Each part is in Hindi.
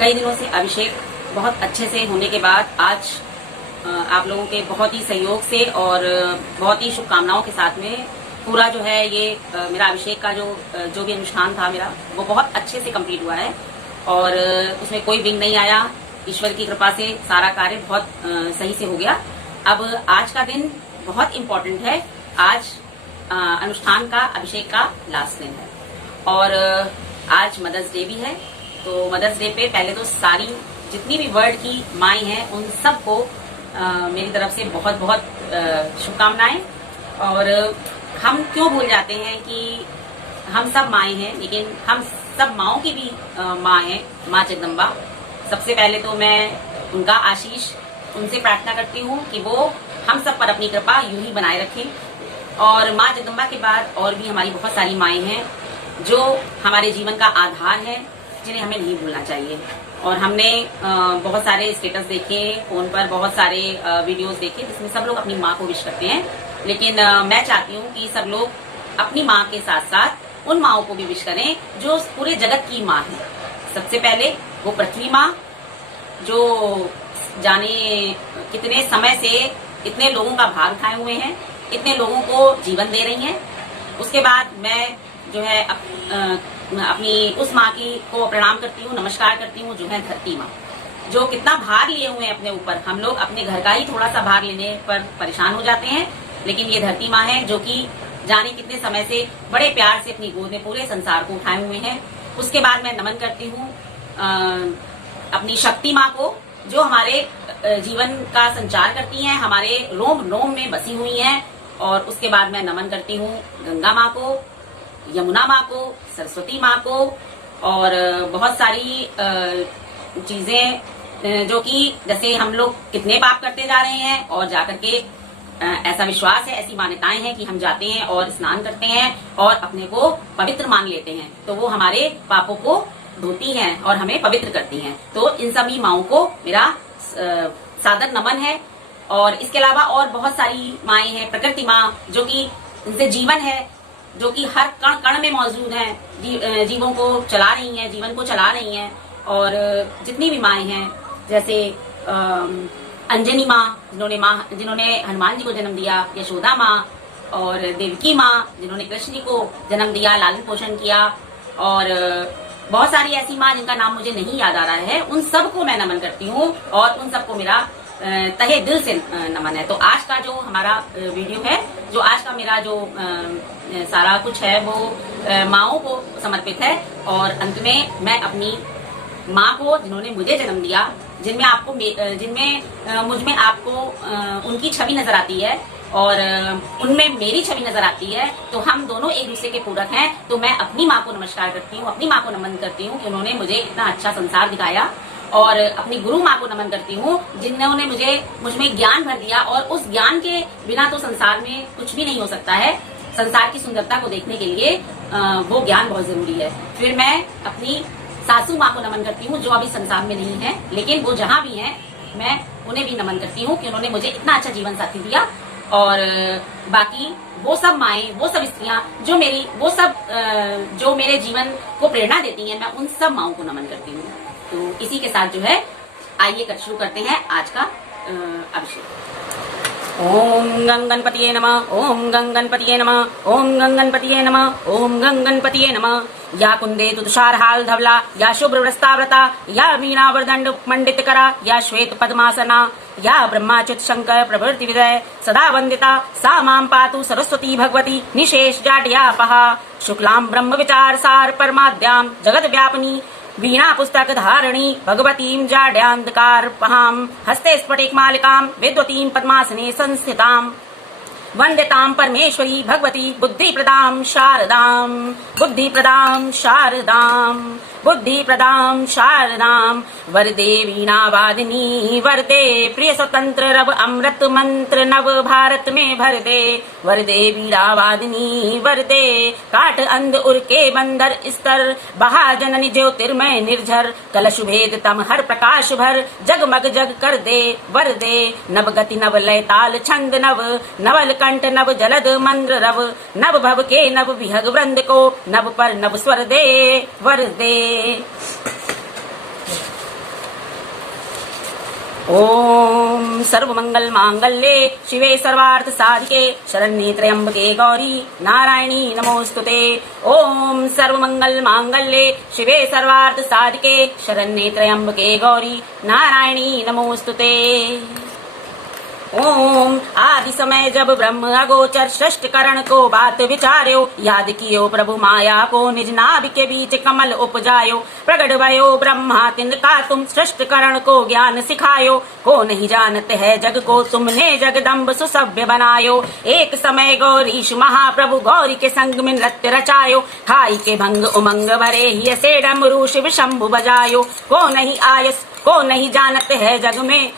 कई दिनों से अभिषेक बहुत अच्छे से होने के बाद आज आप लोगों के बहुत ही सहयोग से और बहुत ही शुभकामनाओं के साथ में पूरा जो है ये मेरा अभिषेक का जो भी अनुष्ठान था मेरा वो बहुत अच्छे से कंप्लीट हुआ है और उसमें कोई विघ्न नहीं आया। ईश्वर की कृपा से सारा कार्य बहुत सही से हो गया। अब आज का दिन बहुत इम्पोर्टेंट है। आज अनुष्ठान का अभिषेक का लास्ट दिन है और आज मदर्स डे भी है। तो मदर्स डे पे पहले तो सारी जितनी भी वर्ल्ड की माएँ हैं उन सबको मेरी तरफ से बहुत बहुत शुभकामनाएं। और हम क्यों भूल जाते हैं कि हम सब माएँ हैं, लेकिन हम सब माँओं की भी माँ है, माँ जगदम्बा। सबसे पहले तो मैं उनका आशीष उनसे प्रार्थना करती हूँ कि वो हम सब पर अपनी कृपा यूं ही बनाए रखें। और माँ जगदम्बा के बाद और भी हमारी बहुत सारी माएँ हैं जो हमारे जीवन का आधार है, जिन्हें हमें नहीं भूलना चाहिए। और हमने बहुत सारे स्टेटस देखे, फोन पर बहुत सारे वीडियोस देखे जिसमें सब लोग अपनी माँ को विश करते हैं, लेकिन मैं चाहती हूँ कि सब लोग अपनी माँ के साथ साथ उन माँओं को भी विश करें जो पूरे जगत की माँ है। सबसे पहले वो पृथ्वी माँ जो जाने कितने समय से इतने लोगों का भार उठाए हुए हैं, इतने लोगों को जीवन दे रही हैं। उसके बाद मैं जो है अपनी उस माँ की को प्रणाम करती हूँ, नमस्कार करती हूँ जो है धरती माँ, जो कितना भार लिए हुए हैं अपने ऊपर। हम लोग अपने घर का ही थोड़ा सा भार लेने पर परेशान हो जाते हैं, लेकिन ये धरती माँ है जो कि जाने कितने समय से बड़े प्यार से अपनी गोद में पूरे संसार को उठाए हुए हैं। उसके बाद मैं नमन करती हूँ अपनी शक्ति माँ को, जो हमारे जीवन का संचार करती हैं, हमारे रोम रोम में बसी हुई हैं। और उसके बाद मैं नमन करती हूँ गंगा माँ को, यमुना माँ को, सरस्वती माँ को और बहुत सारी चीजें जो कि जैसे हम लोग कितने पाप करते जा रहे हैं और जाकर के ऐसा विश्वास है, ऐसी मान्यताएं हैं कि हम जाते हैं और स्नान करते हैं और अपने को पवित्र मान लेते हैं, तो वो हमारे पापों को धोती हैं और हमें पवित्र करती हैं। तो इन सभी माँओं को मेरा सादर नमन है। और इसके अलावा और बहुत सारी माएँ हैं, प्रकृति माँ जो कि इनसे जीवन है, जो कि हर कण कण में मौजूद हैं, जीवों को चला रही हैं, जीवन को चला रही हैं। और जितनी भी माएँ हैं जैसे अंजनी माँ जिन्होंने हनुमान जी को जन्म दिया, यशोदा माँ और देवकी माँ जिन्होंने कृष्ण जी को जन्म दिया, लालन पोषण किया, और बहुत सारी ऐसी माँ जिनका नाम मुझे नहीं याद आ रहा है, उन सबको मैं नमन करती हूँ और उन सबको मेरा तहे दिल से नमन है। तो आज का जो हमारा वीडियो है, जो आज का मेरा जो सारा कुछ है वो माँओं को समर्पित है। और अंत में मैं अपनी माँ को जिन्होंने मुझे जन्म दिया, जिनमें मुझ में आपको उनकी छवि नजर आती है और उनमें मेरी छवि नजर आती है, तो हम दोनों एक दूसरे के पूरक हैं। तो मैं अपनी माँ को नमस्कार करती हूँ, अपनी माँ को नमन करती हूँ कि उन्होंने मुझे इतना अच्छा संसार दिखाया। और अपनी गुरु माँ को नमन करती हूँ जिन्होंने मुझ में ज्ञान भर दिया, और उस ज्ञान के बिना तो संसार में कुछ भी नहीं हो सकता है। संसार की सुंदरता को देखने के लिए वो ज्ञान बहुत जरूरी है। फिर मैं अपनी सासू माँ को नमन करती हूँ जो अभी संसार में नहीं है, लेकिन वो जहाँ भी हैं मैं उन्हें भी नमन करती हूँ कि उन्होंने मुझे इतना अच्छा जीवन साथी दिया। और बाकी वो सब माएँ, वो सब स्त्रियाँ जो मेरे जीवन को प्रेरणा देती हैं, मैं उन सब माँओं को नमन करती हूँ। तो इसी के साथ जो है आइए शुरू करते हैं आज का अभिषेक। ओम गं गणपतिये नमः, ओम गं गणपतिये नमः, ओम गं गणपतिये नमः, ओम गं गणपतिये नमः। या कुंदे तुषारहाल धवला, या शुभ्र व्रस्ताव्रता, या वीणा वरदंड मंडित करा, या श्वेत पद्मासना, या ब्रह्माच्युत शंकर प्रभृति विदय सदा वंदिता, सा मां पातु सरस्वती भगवती निशेष जाड्यापहा। शुक्लां ब्रह्म विचार सार परमाद्यां जगत व्यापिनी, वीणा पुस्तक धारणी भगवतीं जाड्यांधकारपहां। हस्ते स्फटिक मालिकां विद्वतीं पद्मासने संस्थितां। वंदितां परमेश्वरी भगवती बुद्धिप्रदां शारदां, बुद्धिप्रदां शारदां, बुद्धिप्रदां शारदां। वरदे वीणावादिनी वरदे प्रिय स्वतंत्र रव अमृत मंत्र नव भारत में भर दे। वरदे वीणावादिनी वरदे काट अंध उर के बंदर स्तर, बहा जननी ज्योतिर्मय निर्झर। कलश भेद तम हर प्रकाश भर, जगमग जग कर दे। वरदे नव गति नव लय ताल छंद नव, नवल कंठ नव जलद मंद्र रव। नव भव के नव विहग वृंद को, नव पर नव स्वर दे वरदे। ओम सर्वमंगल मांगल्ये शिवे सर्वार्थ साधिके शरण्ये त्र्यंबके गौरी नारायणी नमोस्तुते। ओम सर्वमंगल मांगल्ये शिवे सर्वार्थ साधिके शरण्ये त्र्यंबके गौरी नारायणी नमोस्तुते। ओम आदि समय जब ब्रह्म अगोचर सृष्ट करण को बात विचार्यो, याद कियो प्रभु माया को निज नाभि के बीच कमल उपजायो। प्रगट भयो ब्रह्मा तिनका तुम सृष्ट करण को ज्ञान सिखायो, को नहीं जानते है जग को तुमने जगदम्ब सुसभ्य बनायो। एक समय गौरीश महाप्रभु गौरी के संग में नृत्य रचायो, खाई के भंग उमंग भरे ही से डमरू शिव शंभु बजायो। को नहीं जानते है जग में,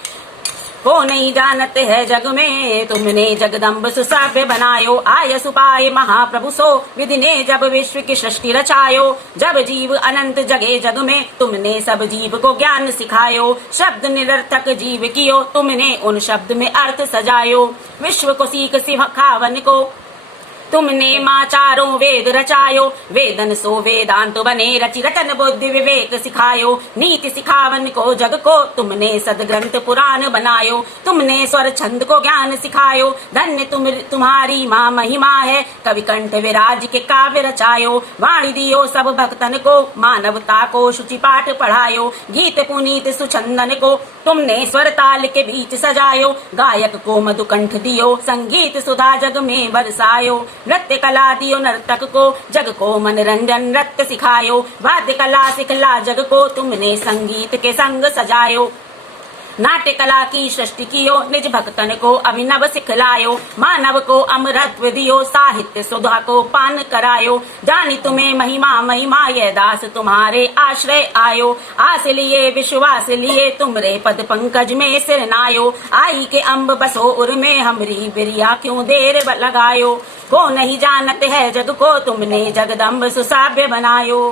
को नहीं जानते है जग में, तुमने जगदम्ब सुसभ्य बनायो। आय सुपाय महाप्रभु सो विधि ने जब विश्व की सृष्टि रचायो। जब जीव अनंत जगे जग में, तुमने सब जीव को ज्ञान सिखायो। शब्द निरर्थक जीव कियो, तुमने उन शब्द में अर्थ सजायो। विश्व को सीख सिखावन को तुमने माँ चारों वेद रचायो। वेदन सो वेदांत बने रचि रचन बुद्धि विवेक सिखायो। नीति सिखावन को जग को तुमने सदग्रंथ पुराण बनायो। तुमने स्वर छंद को ज्ञान सिखायो। धन्य तुम्हारी माँ महिमा है, कवि कंठ विराज के काव्य रचायो। वाणी दियो सब भक्तन को, मानवता को शुचि पाठ पढ़ायो। गीत पुनीत सुछंदन को तुमने स्वर ताल के बीच सजायो। गायक को मधुकंठ दियो, संगीत सुधा जग में बरसायो। नृत्य कला दियो नर्तक को, जग को मनोरंजन नृत्य सिखायो। वाद्य कला सिखला जग को, तुमने संगीत के संग सजायो। नाट्य कला की सृष्टि कियो, निज भक्तन को अभिनव सिखलायो। मानव को अमरत्व दियो, साहित्य सुधा को पान करायो। जानी तुम्हें महिमा ये दास तुम्हारे आश्रय आयो। आस लिए विश्वास लिए तुमरे पद पंकज में सिर नायो। आई के अम्ब बसो उर में, हमरी बिरिया क्यों देर लगायो। को नहीं जानते है जग को, तुमने जगदम्ब सुसभ्य बनायो।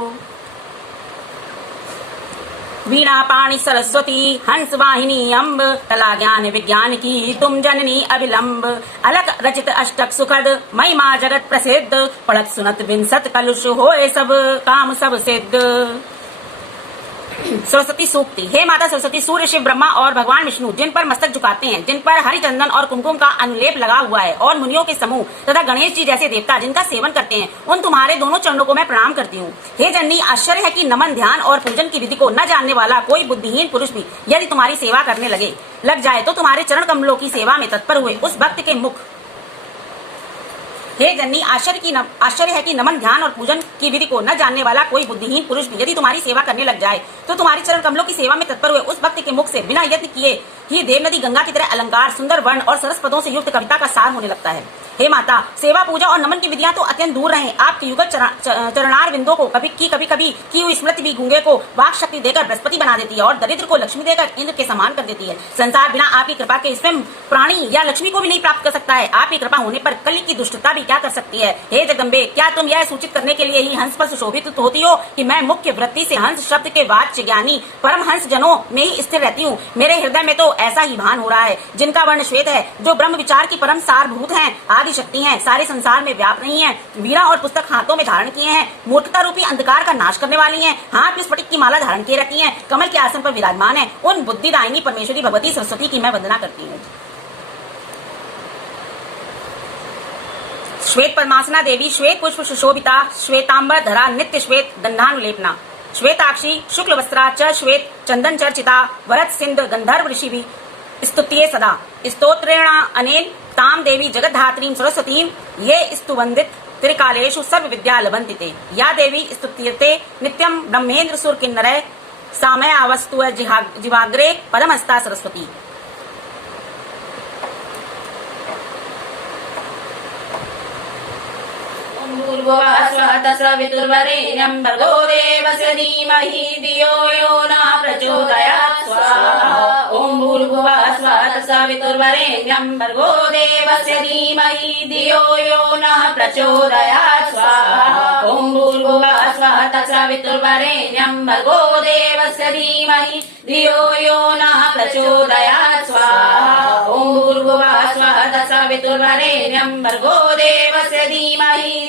वीणा पाणी सरस्वती हंस वाहिनी अम्ब, कला ज्ञान विज्ञान की तुम जननी अविलंब। अलग रचित अष्टक सुखद महिमा जगत प्रसिद्ध, पढ़त सुनत विंसत कलुष होए सब काम सब सिद्ध। सरस्वती सूक्ति। हे माता सरस्वती, सूर्य शिव ब्रह्मा और भगवान विष्णु जिन पर मस्तक झुकाते हैं, जिन पर हरि चंदन और कुमकुम का अनुलेप लगा हुआ है, और मुनियों के समूह तथा गणेश जी जैसे देवता जिनका सेवन करते हैं, उन तुम्हारे दोनों चरणों को मैं प्रणाम करती हूँ। हे जननी, आश्चर्य है कि नमन ध्यान और पूजन की विधि को न जानने वाला कोई बुद्धिहीन पुरुष भी यदि तुम्हारी सेवा करने लग जाए तो तुम्हारे चरण कमलों की सेवा में तत्पर हुए उस भक्त के मुख। हे जननी, आश्चर्य है कि नमन ध्यान और पूजन की विधि को न जानने वाला कोई बुद्धिहीन पुरुष भी यदि तुम्हारी सेवा करने लग जाए तो तुम्हारी चरण कमलों की सेवा में तत्पर हुए उस भक्त के मुख से बिना यत्न किए ही देव नदी गंगा की तरह अलंकार, सुंदर वर्ण और सरस पदों से युक्त कविता का सार होने लगता है। हे माता, सेवा पूजा और नमन की विधियां तो अत्यंत दूर रहे, आपके युगल चरणार बिंदों को कभी की हुई स्मृति भी गूंगे को वाक शक्ति देकर बृहस्पति बना देती है और दरिद्र को लक्ष्मी देकर इंद्र के समान कर देती है। संसार बिना आपकी कृपा के स्वयं प्राणी या लक्ष्मी को भी नहीं प्राप्त कर सकता है। आपकी कृपा होने पर कली की दुष्टता भी क्या कर सकती है। हे जगदम्बे, क्या तुम यह सूचित करने के लिए ही हंस पर सुशोभित होती हो कि मैं मुख्य वृत्ति से हंस शब्द के वाच्य ज्ञानी परम हंस जनों में ही स्थिर रहती हूँ। मेरे हृदय में तो ऐसा ही भान हो रहा है, जिनका वर्ण श्वेत है, जो ब्रह्म विचार की परम सारभूत हैं, आदि शक्ति हैं, सारे संसार में व्याप्त नहीं है, वीणा और पुस्तक हाथों में धारण किए हैं, मूर्खता रूपी अंधकार का नाश करने वाली हैं, हाथ में स्फटिक की माला धारण किए रहती हैं, कमल के आसन पर विराजमान है, उन बुद्धिदायिनी परमेश्वरी भगवती सरस्वती की मैं वंदना करती हूँ। श्वेत पद्मासना देवी, श्वेत पुष्प सुशोभिता, श्वेतांबर धरा, नित्य श्वेत दंडानुलेपना, श्वेताक्षी, शुक्ल वस्त्राच, श्वेत चंदन चर्चिता, वरद सिंध गंधर्व ऋषि भी स्तुत्ये सदा। स्तोत्रेण अनेन ताम देवी जगद्धात्रीं सरस्वतीं ये स्तुवन्दित त्रिकालेषु सर्व विद्या लभन्ति ते। या देवी स्तुत्यते नित्यं ब्रह्मेन्द्र सुर किन्नरै, सामय अवस्तु जिवाग्रे पदमस्ता सरस्वती। सवितुर्वरेण्यं भर्गो देवस्य धीमहि धियो यो न प्रचोदयात् स्वाहा। ओम भूर्भुवः स्वः सवितुर्वरेण्यं भर्गो देवस्य धीमहि धियो यो न प्रचोदयात् स्वाहा। ओम भूर्भुवः स्वः सवितुर्वरेण्यं भर्गो देवस्य धीमहि धियो यो न प्रचोदयात् स्वाहा। ओम भूर्भुवः स्वः सवितुर्वरेण्यं भर्गो देवस्य धीमहि